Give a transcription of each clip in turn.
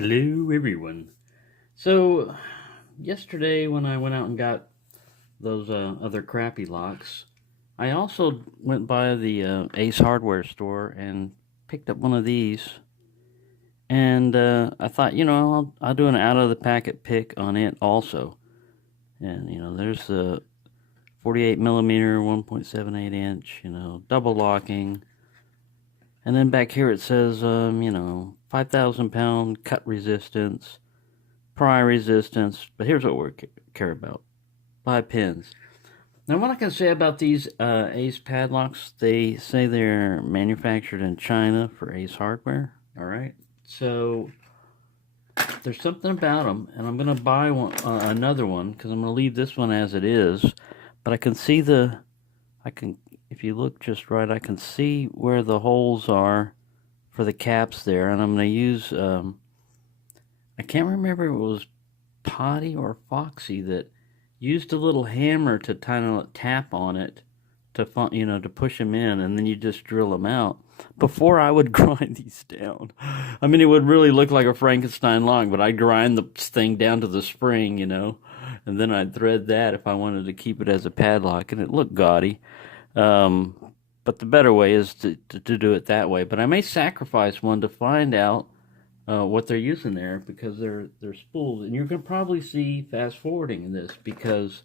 Hello, everyone. So, yesterday when I went out and got those other crappy locks, I also went by the Ace Hardware store and picked up one of these. And I thought, I'll do an out of the packet pick on it also. And, there's the 48 millimeter, 1.78 inch, double locking. And then back here it says, 5,000 pound cut resistance, pry resistance, but here's what we care about: 5 pins. Now, what I can say about these Ace padlocks, they say they're manufactured in China for Ace Hardware. All right, so there's something about them, and I'm gonna buy another one because I'm gonna leave this one as it is. But I can, if you look just right, I can see where the holes are for the caps there, and I'm gonna use. I can't remember if it was Potty or Foxy that used a little hammer to kind of tap on it to push them in, and then you just drill them out. Before I would grind these down. I mean, it would really look like a Frankenstein lock, but I'd grind the thing down to the spring, and then I'd thread that if I wanted to keep it as a padlock, and it looked gaudy. But the better way is to do it that way. But I may sacrifice one to find out what they're using there, because they're spools, and you can probably see fast forwarding in this because,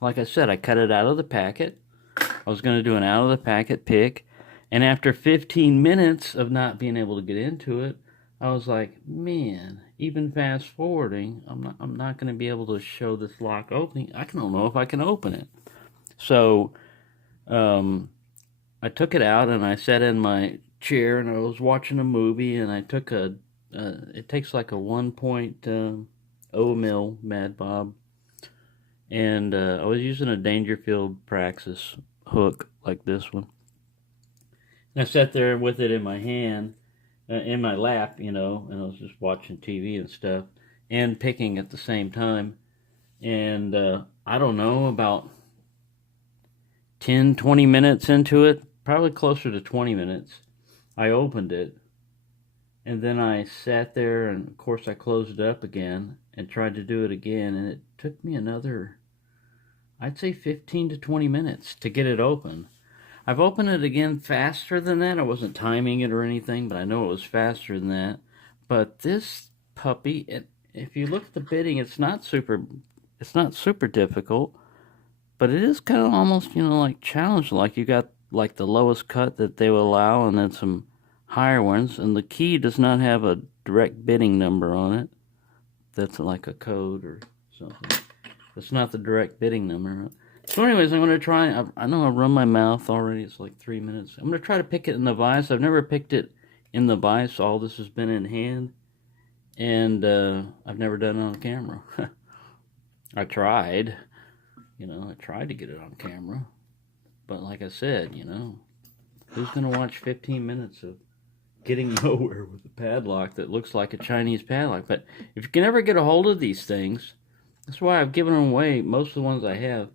like I said, I cut it out of the packet. I was going to do an out of the packet pick, and after 15 minutes of not being able to get into it, I was like, man, even fast forwarding, I'm not going to be able to show this lock opening. I don't know if I can open it. So I took it out and I sat in my chair and I was watching a movie, and I took it takes like a 1.0 mil Mad Bob, and I was using a Dangerfield Praxis hook like this one. And I sat there with it in my hand, in my lap, and I was just watching TV and stuff and picking at the same time. And I don't know, about 10, 20 minutes into it, probably closer to 20 minutes, I opened it. And then I sat there, and of course I closed it up again and tried to do it again, and it took me another, I'd say 15 to 20 minutes to get it open. I've opened it again faster than that. I wasn't timing it or anything, but I know it was faster than that. But this puppy, if you look at the bitting, it's not super difficult, but it is kind of almost, like challenge. Like you got like the lowest cut that they will allow, and then some higher ones, and the key does not have a direct bidding number on it. That's like a code or something. It's not the direct bidding number. So anyways, I'm going to try. I know I've run my mouth already. It's like 3 minutes. I'm going to try to pick it in the vise. I've never picked it in the vise. All this has been in hand, and I've never done it on camera. I tried. I tried to get it on camera, but like I said, who's going to watch 15 minutes of getting nowhere with a padlock that looks like a Chinese padlock? But if you can ever get a hold of these things, that's why I've given them away. Most of the ones I have,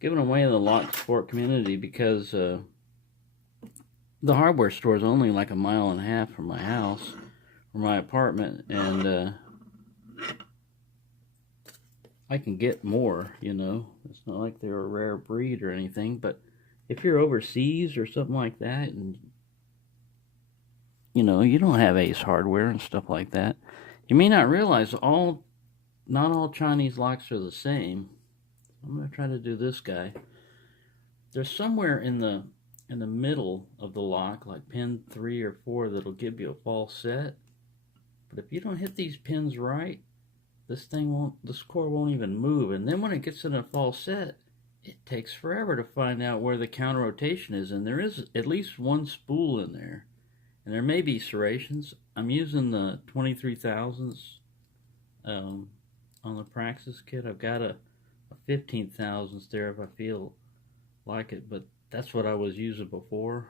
given away in the lock sport community, because the hardware store is only like a mile and a half from my house, from my apartment, and I can get more. It's not like they're a rare breed or anything. But if you're overseas or something like that, and you don't have Ace Hardware and stuff like that, you may not realize not all Chinese locks are the same. I'm going to try to do this guy. There's somewhere in the middle of the lock, like pin 3 or 4, that'll give you a false set. But if you don't hit these pins right, this core won't even move. And then when it gets in a false set, it takes forever to find out where the counter rotation is. And there is at least one spool in there. And there may be serrations. I'm using the 23,000s on the Praxis kit. I've got a 15,000s there if I feel like it, but that's what I was using before,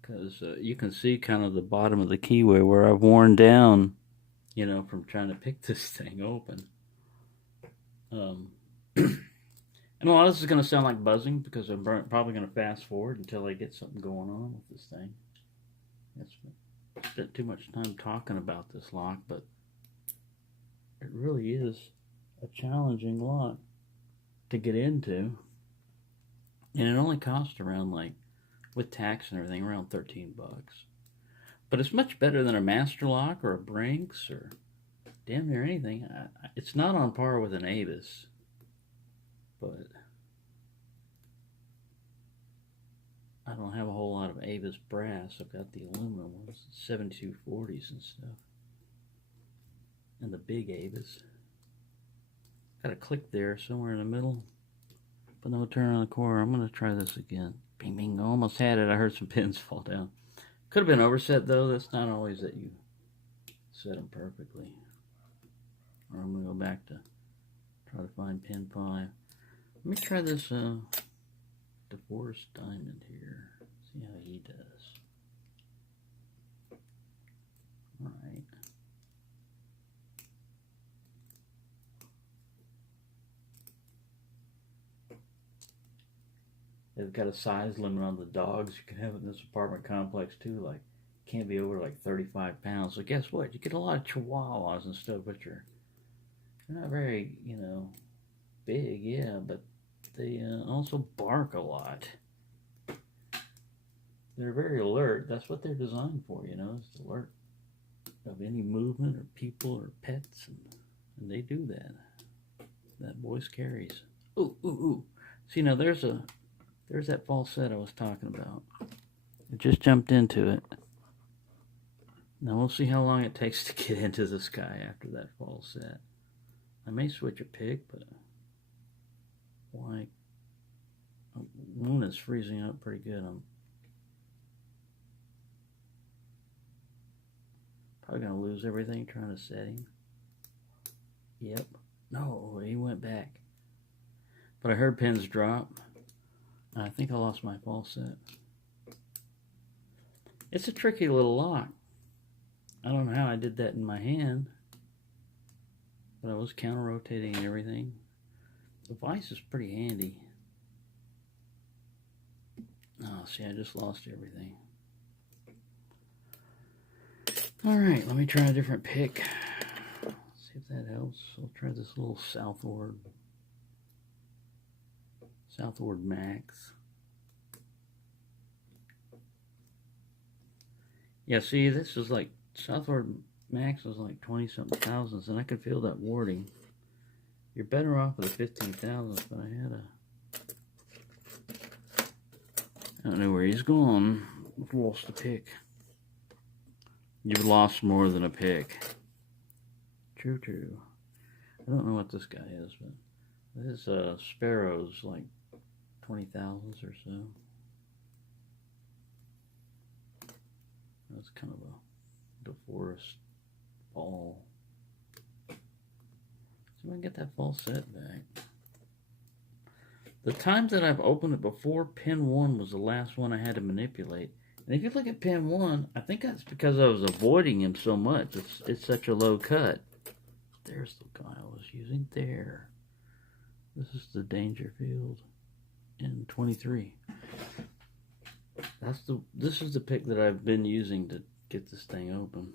because you can see kind of the bottom of the keyway where I've worn down, from trying to pick this thing open. And a lot of this is going to sound like buzzing because I'm probably going to fast forward until I get something going on with this thing. I spent too much time talking about this lock, but it really is a challenging lock to get into. And it only costs around, like, with tax and everything, around 13 bucks. But it's much better than a Master Lock or a Brinks or damn near anything. It's not on par with an Avis, but I don't have a whole lot of Avis brass. I've got the aluminum ones, 7240s and stuff, and the big Avis. Got a click there somewhere in the middle, but no turn on the core. I'm gonna try this again. Bing, bing, almost had it. I heard some pins fall down. Could have been overset though. That's not always that you set them perfectly. Or I'm gonna go back to try to find pin 5. Let me try this DeForest diamond here. See how he does. All right. They've got a size limit on the dogs you can have in this apartment complex too. Like, can't be over like 35 pounds. So guess what? You get a lot of Chihuahuas and stuff, but they're not very, big, yeah, but they also bark a lot. They're very alert. That's what they're designed for, is alert of any movement or people or pets, and they do that. That voice carries. Ooh, ooh, ooh. See, now there's that false set I was talking about. I just jumped into it. Now we'll see how long it takes to get into the sky after that false set. I may switch a pick, but like, the moon is freezing up pretty good. I'm probably gonna lose everything trying to set him. Yep. No, he went back. But I heard pins drop. I think I lost my false set. It's a tricky little lock. I don't know how I did that in my hand, but I was counter rotating and everything. The vise is pretty handy. Oh, see, I just lost everything. Alright, let me try a different pick. See if that helps. I'll try this little Southward Max. Yeah, see, this is like, Southward Max was like 20-something thousands, and I could feel that warding. You're better off with a 15,000, but I don't know where he's gone. I've lost a pick. You've lost more than a pick. True, true. I don't know what this guy is, but this Sparrow's like 20,000s or so. That's kind of a DeForest ball. See if I can get that false set back. The times that I've opened it before, pin 1 was the last one I had to manipulate. And if you look at pin 1, I think that's because I was avoiding him so much. It's such a low cut. There's the guy I was using there. This is the Dangerfield in 23. This is the pick that I've been using to get this thing open.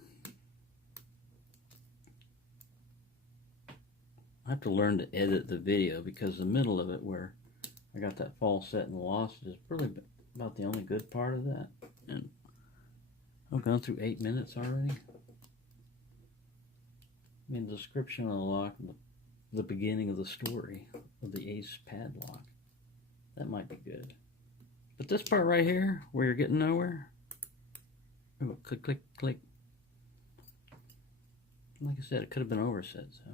I have to learn to edit the video because the middle of it where I got that false set and lost it is really about the only good part of that. And I've gone through 8 minutes already. I mean, the description of the lock and the beginning of the story of the Ace padlock. That might be good. But this part right here, where you're getting nowhere, oh, click, click, click. Like I said, it could have been overset. So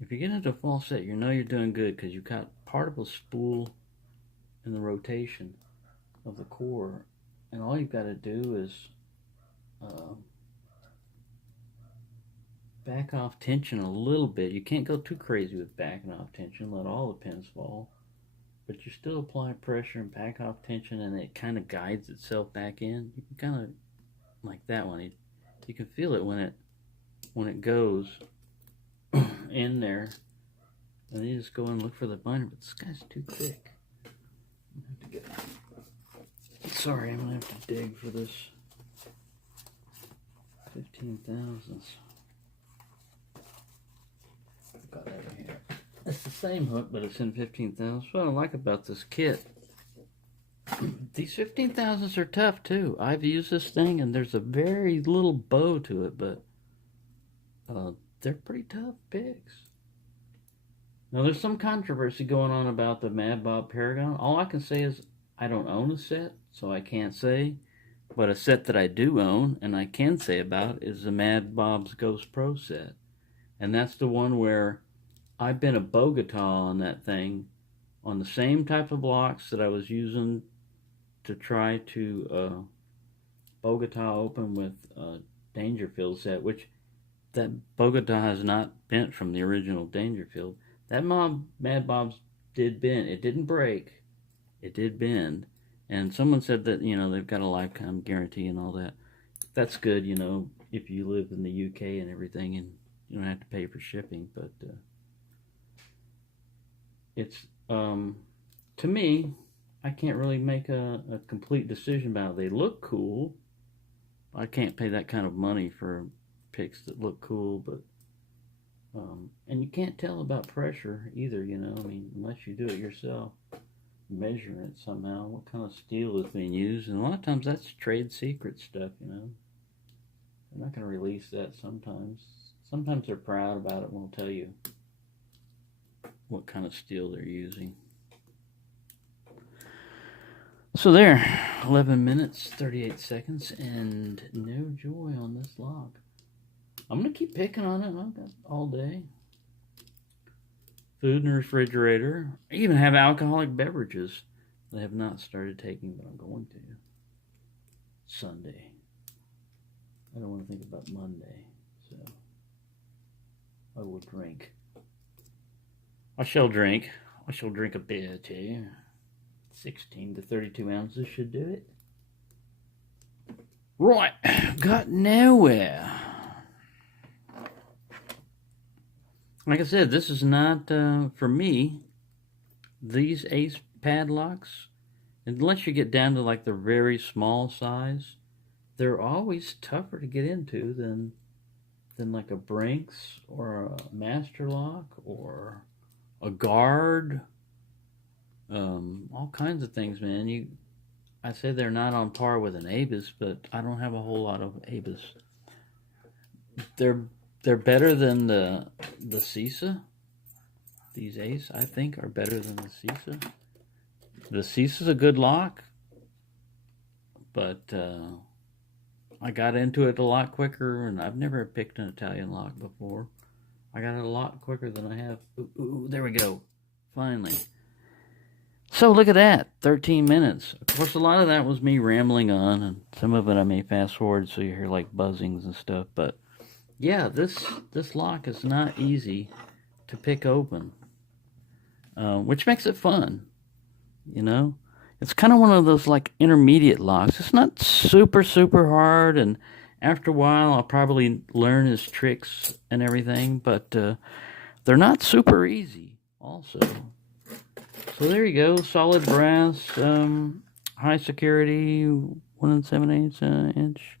if you get into a false set, you know you're doing good because you've got part of a spool in the rotation of the core, and all you've got to do is back off tension a little bit. You can't go too crazy with backing off tension, let all the pins fall, but you still apply pressure and back off tension, and it kind of guides itself back in. You can kind of, like that one, you can feel it when it goes in there, and you just go and look for the binder, but this guy's too thick. I'm gonna have to get, sorry, I'm gonna have to dig for this 15,000s. got it over here. It's the same hook, but it's in 15,000. What I like about this kit. These 15,000s are tough too. I've used this thing, and there's a very little bow to it, but they're pretty tough pigs. Now, there's some controversy going on about the Mad Bob Paragon. All I can say is I don't own a set, so I can't say. But a set that I do own, and I can say about, is the Mad Bob's Ghost Pro set. And that's the one where I've been a Bogota on that thing, on the same type of blocks that I was using to try to Bogota open with Dangerfield set, which that Bogota has not bent from the original Dangerfield. That Mad Bob's did bend. It didn't break. It did bend. And someone said that, you know, they've got a lifetime guarantee and all that. That's good, you know, if you live in the UK and everything and you don't have to pay for shipping. But it's, to me, I can't really make a complete decision about it. They look cool. I can't pay that kind of money for picks that look cool, but and you can't tell about pressure either, you know. I mean, unless you do it yourself, measure it somehow, what kind of steel is being used, and a lot of times that's trade secret stuff, you know. They're not going to release that sometimes. Sometimes they're proud about it and won't tell you what kind of steel they're using. So there, 11 minutes, 38 seconds, and no joy on this lock. I'm going to keep picking on it. I've got all day. Food in the refrigerator. I even have alcoholic beverages that I have not started taking, but I'm going to. Sunday. I don't want to think about Monday, so I will drink. I shall drink. I shall drink a beer too. 16 to 32 ounces should do it. Right, got nowhere. Like I said, this is not, for me, these Ace padlocks, unless you get down to like the very small size, they're always tougher to get into than like a Brinks or a Master Lock or a Guard. All kinds of things, man. I say they're not on par with an Avis, but I don't have a whole lot of Avis. They're better than the CISA. These Ace, I think, are better than the CISA. The CISA's a good lock, but I got into it a lot quicker, and I've never picked an Italian lock before. I got it a lot quicker than I have. Ooh, there we go. Finally. So look at that, 13 minutes. Of course, a lot of that was me rambling on, and some of it I may fast forward so you hear like buzzings and stuff. But yeah, this lock is not easy to pick open, which makes it fun. You know, it's kind of one of those like intermediate locks. It's not super hard, and after a while I'll probably learn his tricks and everything. But they're not super easy, also. So there you go, solid brass, high security, 1 7/8 inch.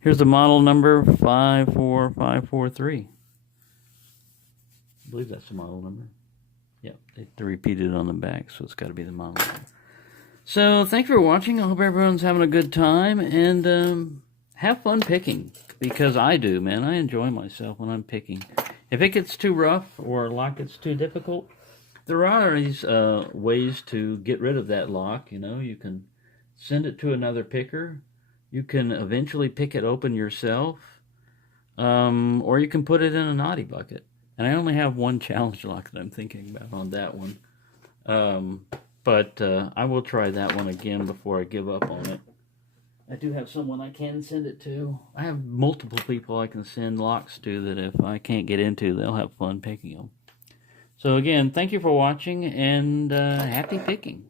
Here's the model number 54543. I believe that's the model number. Yep, they repeated it on the back, so it's got to be the model number. So thanks for watching. I hope everyone's having a good time, and have fun picking, because I do, man. I enjoy myself when I'm picking. If it gets too rough or lock gets too difficult, there are these ways to get rid of that lock. You know, you can send it to another picker. You can eventually pick it open yourself. Or you can put it in a naughty bucket. And I only have one challenge lock that I'm thinking about on that one. But I will try that one again before I give up on it. I do have someone I can send it to. I have multiple people I can send locks to that if I can't get into, they'll have fun picking them. So again, thank you for watching, and happy picking.